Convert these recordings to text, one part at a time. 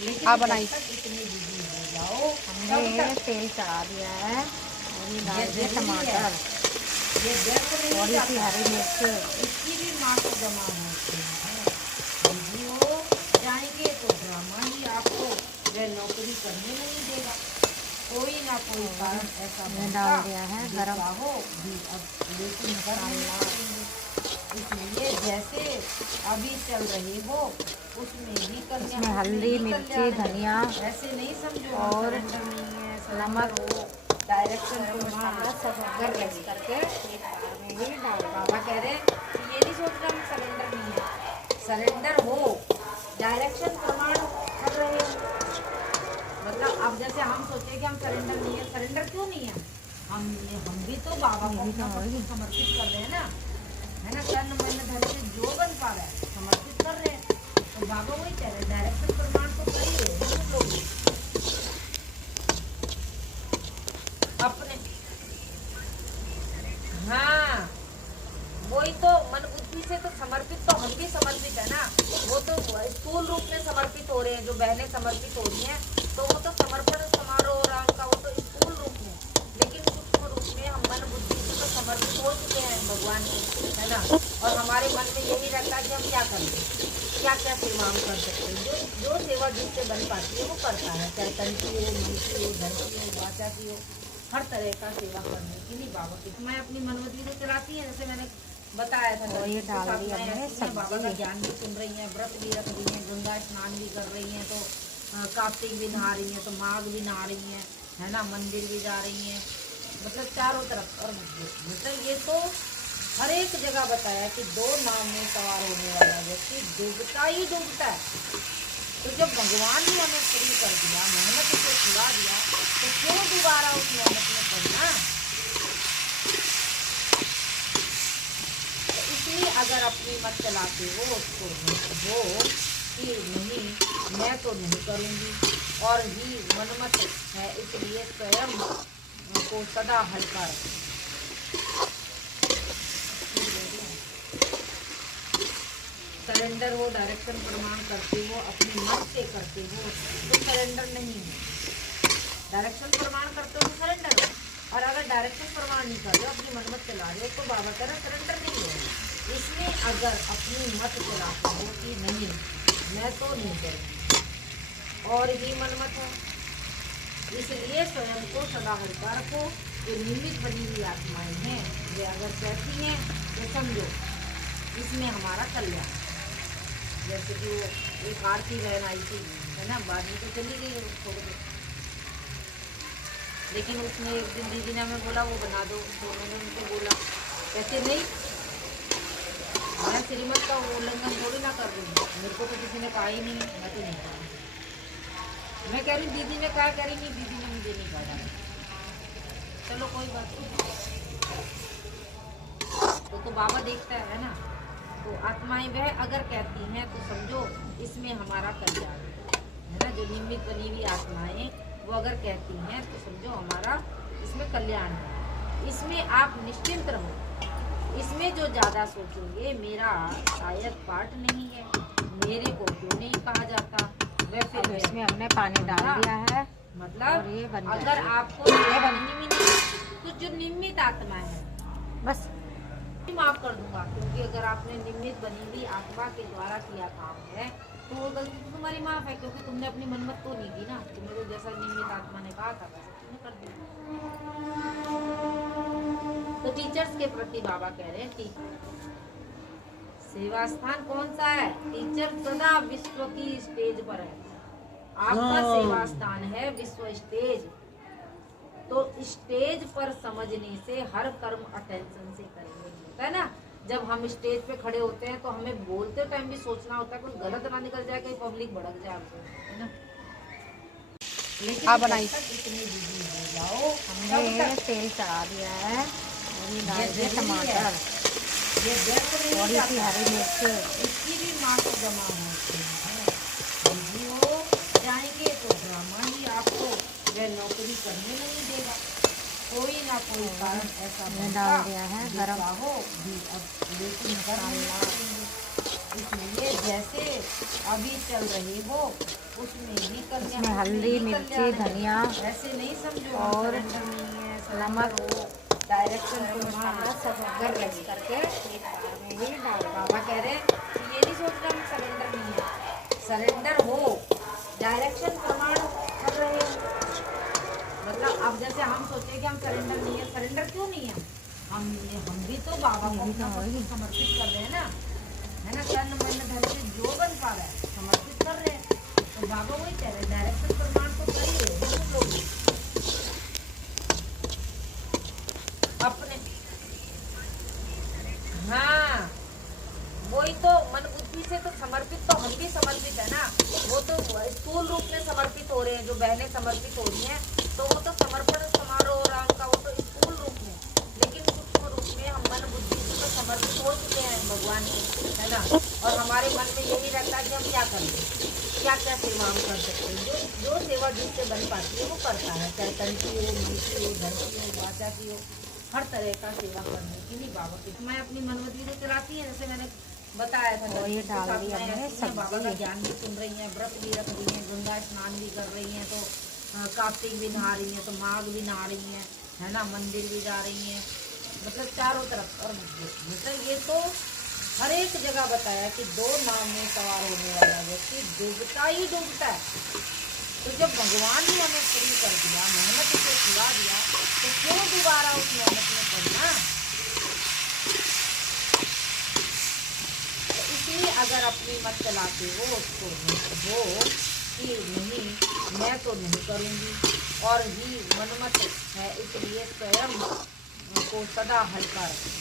लेकिन आप बनाइए। इतनी बिजी हो जाओ, हमने तेल चढ़ा दिया है और ये डाल दिए टमाटर ये व्यर्थ नहीं और इसी जाता, हरी मिर्च। इसकी भी मार्क्स जमा होते हैं। बिजी हो जाएंगे तो ड्रामा ही आपको वह नौकरी करने नहीं देगा। कोई ना कोई कारण ऐसा डाल दिया है गरम हो भी अब लेकिन इसलिए जैसे अभी चल रही हो उसमें भी इसमें हल्दी मिर्ची धनिया ऐसे नहीं समझो और नमक नमक हो डायरेक्शन को सब कर मिक्स रही करके एक बार में ही डाल बाबा कह रहे कि ये नहीं सोचना हम सरेंडर नहीं है, सरेंडर हो डायरेक्शन प्रमाण कर रहे हो। मतलब अब जैसे हम सोचे कि हम सरेंडर नहीं है, सरेंडर क्यों नहीं है? हम भी तो बाबा को अपना सब कुछ समर्पित कर रहे हैं ना, है ना। तन मन धन से जो बन पा रहा है समर्पित कर रहे हैं, तो बाबा वही कह रहे हैं डायरेक्शन प्रमाण तो करिए हम लोग अपने। हाँ वही तो मन बुद्धि से तो समर्पित, तो हम भी समर्पित है ना। वो तो स्थूल रूप में समर्पित हो रहे हैं, जो बहनें समर्पित हो रही हैं तो वो तो समर्पण समारोह हो रहा है उनका, वो तो स्थूल रूप में। लेकिन सूक्ष्म रूप में हम मन बुद्धि से तो समर्पित हो चुके हैं भगवान को, है ना। और हमारे मन में यही रहता है कि हम क्या करें, क्या क्या सेवा हम कर सकते हैं। जो सेवा जिससे बन पाती है वो करता है, चाहे तन की हो, मन की हो, धन की हो, वाचा की हो, हर तरह का सेवा करने के लिए बाबा की मैं अपनी मनमती को चलाती है। जैसे मैंने बताया था और ये डाल दिया हमने बाबा का ज्ञान भी सुन रही हैं, व्रत भी रख रही हैं, गंगा स्नान भी कर रही हैं, तो कार्तिक भी नहा रही हैं, तो माघ भी नहा रही हैं, है ना, मंदिर भी जा रही हैं, मतलब चारों तरफ। और मतलब ये तो हर एक जगह बताया कि 2 नाव में सवार होने वाला व्यक्ति डूबता ही डूबता है। तो जब भगवान ने हमें फ्री कर दिया, मेहनत से छुड़ा दिया, तो क्यों दोबारा उस मेहनत में पड़ना। तो इसलिए अगर अपनी मत चलाते हो उसको हो कि नहीं मैं तो नहीं करूँगी और ही मनमत है, इसलिए स्वयं को सदा हल्का रखें। सरेंडर हो, डायरेक्शन प्रमाण करते हो, अपने मन से करते हो तो सरेंडर नहीं है। डायरेक्शन प्रमाण करते हो तो सरेंडर हो, और अगर डायरेक्शन प्रमाण नहीं कर रहे हो, अपनी मनमत चला रहे हो तो बाबा कह रहे सरेंडर नहीं हो। इसमें अगर अपनी मत चलाते हो कि नहीं मैं तो नहीं करूँगी और ही मनमत है, इसलिए स्वयं को सदा हल्का रखो। जो निमित्त बनी हुई आत्माएं हैं वे अगर कहती हैं तो समझो इसमें हमारा कल्याण। जैसे कि वो एक आरती बहन आई थी, है ना, बाद में तो चली गई छोड़ के, लेकिन उसने एक दिन दीदी ने हमें बोला वो बना दो, तो मैंने उनको बोला, कहते नहीं मैं श्रीमत का उल्लंघन थोड़ी ना कर रही हूँ, मेरे को तो किसी ने कहा ही नहीं, मैं तो नहीं करूँगी। मैं कह रही दीदी ने कहा, कह रही नहीं दीदी ने मुझे नहीं कहा। चलो कोई बात नहीं, तो बाबा देखता है ना। तो आत्माएं वह अगर कहती हैं तो समझो इसमें हमारा कल्याण है ना। जो निमित्त बनी हुई आत्माएं वो अगर कहती हैं तो समझो हमारा इसमें कल्याण है। इसमें आप निश्चिंत रहो, इसमें जो ज़्यादा सोचेंगे मेरा शायद पाठ नहीं है, मेरे को क्यों नहीं कहा जाता, वह फिर इसमें हमने पानी डाल दिया है। मतलब अगर आपको तो जो निमित्त आत्मा है बस माफ कर दूंगा, क्योंकि अगर आपने निमित्त बनी हुई आत्मा के द्वारा किया काम है तो वो गलती तो तुम्हारी माफ है, क्योंकि तुमने अपनी मनमत तो नहीं दी ना। तुम्हें तो जैसा निमित्त आत्मा ने कहा था वैसा तुमने कर दिया। तो टीचर्स के प्रति बाबा कह रहे हैं सेवा स्थान कौन सा है? टीचर सदा विश्व की स्टेज पर है, आपका सेवा स्थान है विश्व स्टेज। तो स्टेज पर समझने से हर कर्म अटेंशन से करेंगे, होता है ना। जब हम स्टेज पे खड़े होते हैं तो हमें बोलते टाइम भी सोचना होता है कोई गलत ना निकल जाए, कहीं पब्लिक भड़क जाए आपको, है ना। लेकिन आप बनाइए। इतनी बिजी हो जाओ, हमने तेल चढ़ा दिया है और ये डाल दिए टमाटर ये व्यर्थ नहीं और इसी हरी मिर्च। इसकी भी मार्क्स जमा होती है। बिजी हो जाएंगे तो ड्रामा ही आपको वह नौकरी करने नहीं देगा। कोई ना कोई कारण ऐसा डाल दिया है गरम हो भी अब लेकिन इसलिए जैसे अभी चल रही हो उसमें ही कल्याण, इसमें हल्दी, मिर्ची, धनिया ऐसे नहीं समझो और सरेंडर नहीं है, नमक सरेंडर हो, डायरेक्शन प्रमाण सब अगर रख करके एक बार में ही डाल बाबा कह रहे कि ये नहीं सोचना हम सरेंडर नहीं है, सरेंडर हो, डायरेक्शन प्रमाण कर रहे हो। मतलब अब जैसे हम सोचे कि हम सरेंडर नहीं है, सरेंडर क्यों नहीं है, हम भी तो बाबा को अपना सब कुछ समर्पित कर रहे हैं ना, है ना, तन मन धन से जो बन पा रहा है समर्पित कर रहे हैं। तो बाबा वही कह रहे हैं डायरेक्शन प्रमाण तो कर ही रहे हो तुम लोग अपने। हाँ वही तो मन बुद्धि से तो समर्पित, तो हम भी समर्पित है ना, वो तो स्थूल रूप में समर्पित हो रहे हैं, जो बहनें समर्पित हो रही हैं तो वो तो समर्पण समारोह हो रहा है उनका, वो तो स्थूल रूप में, लेकिन सूक्ष्म रूप में हम मन बुद्धि से तो समर्पित हो चुके हैं भगवान को, है ना। और हमारे मन में यही रहता है कि हम क्या करें, क्या क्या सेवा हम कर सकते हैं, जो सेवा जिससे बन पाती है वो करता है, चाहे तन की हो, मन की हो, धन की हो, वाचा की हो, हर तरह का सेवा करने की नहीं बाबा की। मैं अपनी मनमती को चलाती है, जैसे मैंने बताया था और ये डाल दिया हमने सब्जी। बाबा का ज्ञान भी सुन रही हैं, व्रत भी रख रही हैं, गंगा स्नान भी कर रही हैं, तो कार्तिक भी नहा रही हैं, तो माघ भी नहा रही हैं, है ना, मंदिर भी जा रही हैं, मतलब चारों तरफ। और मतलब ये तो हर एक जगह बताया कि 2 नाव में सवार होने वाला व्यक्ति डूबता ही डूबता है। तो जब भगवान ने हमें फ्री कर दिया, मेहनत से छुड़ा दिया, तो क्यों दोबारा उस मेहनत में पड़ना। तो इसलिए अगर अपनी मत चलाते हो उसको वो कि नहीं मैं तो नहीं करूँगी, और ही मनमत है इसलिए स्वयं को सदा हल्का रखें।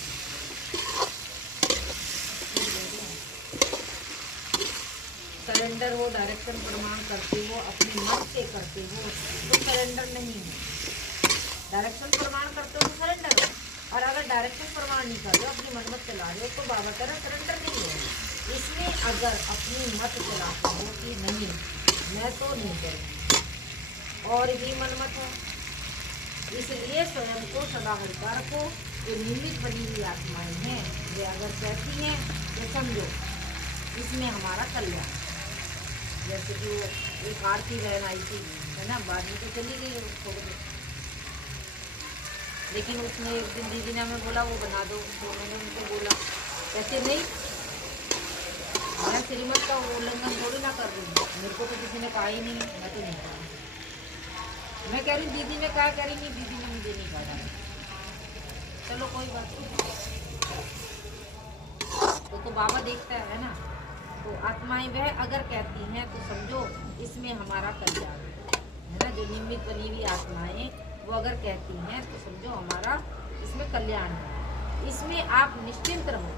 सरेंडर हो, डायरेक्शन प्रमाण करते हो, अपने मन से करते हो तो सरेंडर नहीं है, डायरेक्शन प्रमाण करते हो तो सरेंडर हो। और अगर डायरेक्शन प्रमाण नहीं कर रहे हो, अपनी मनमत चला रहे हो तो बाबा कह रहे सरेंडर नहीं हो। इसमें अगर अपनी मत चलाते हो कि नहीं मैं तो नहीं करूँगी और ही मनमत है, इसलिए स्वयं को सदा हल्का रखो। जो निमित्त बनी हुई आत्माएं हैं वे अगर कहती हैं तो समझो इसमें हमारा कल्याण। जैसे कि वो एक आरती बहन आई थी, है ना, बाद में तो चली गई छोड़ के, लेकिन उसने एक दिन दीदी ने हमें बोला वो बना दो, तो मैंने उनको बोला कहते नहीं मैं श्रीमत का उल्लंघन थोड़ी ना कर रही हूँ, मेरे को तो किसी ने कहा ही नहीं, मैं तो नहीं करूँगी। मैं कह रही दीदी ने कहा, कह रही नहीं दीदी ने मुझे नहीं कहा। चलो कोई बात नहीं, तो बाबा देखता है ना। तो आत्माएं वह अगर कहती हैं तो समझो इसमें हमारा कल्याण है ना। जो निमित्त बनी हुई आत्माएं वो अगर कहती हैं तो समझो हमारा इसमें कल्याण है। इसमें आप निश्चिंत रहो,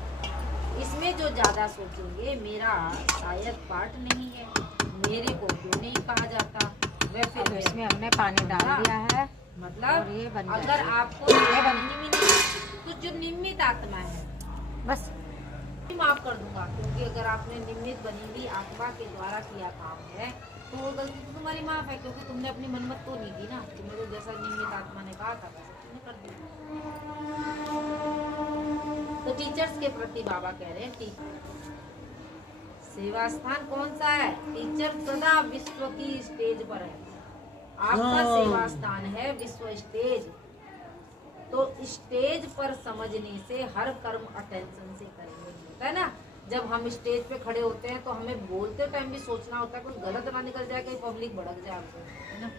इसमें जो ज़्यादा सोचेंगे मेरा शायद पाठ नहीं है, मेरे को क्यों नहीं कहा जाता, वह फिर इसमें हमने पानी डाल दिया है। मतलब ये बन अगर आपको तो जो निमित्त आत्मा है बस माफ कर दूंगा, क्योंकि अगर आपने निमित्त बनी हुई आत्मा के द्वारा किया काम है तो वो गलती तो तुम्हारी माफ है, क्योंकि तुमने अपनी मनमत तो नहीं की ना, तुम्हें तो जैसा निमित्त आत्मा ने कहा था वैसा तुमने कर दिया। तो टीचर्स के प्रति बाबा कह रहे हैं सेवा स्थान कौन सा है, टीचर सदा विश्व की स्टेज पर है, आपका सेवा स्थान है विश्व स्टेज। तो स्टेज पर समझने से हर कर्म अटेंशन से करेंगे, होता है ना। जब हम स्टेज पे खड़े होते हैं तो हमें बोलते टाइम भी सोचना होता है कुछ गलत ना निकल जाए, कहीं पब्लिक भड़क जाए आपको, है ना।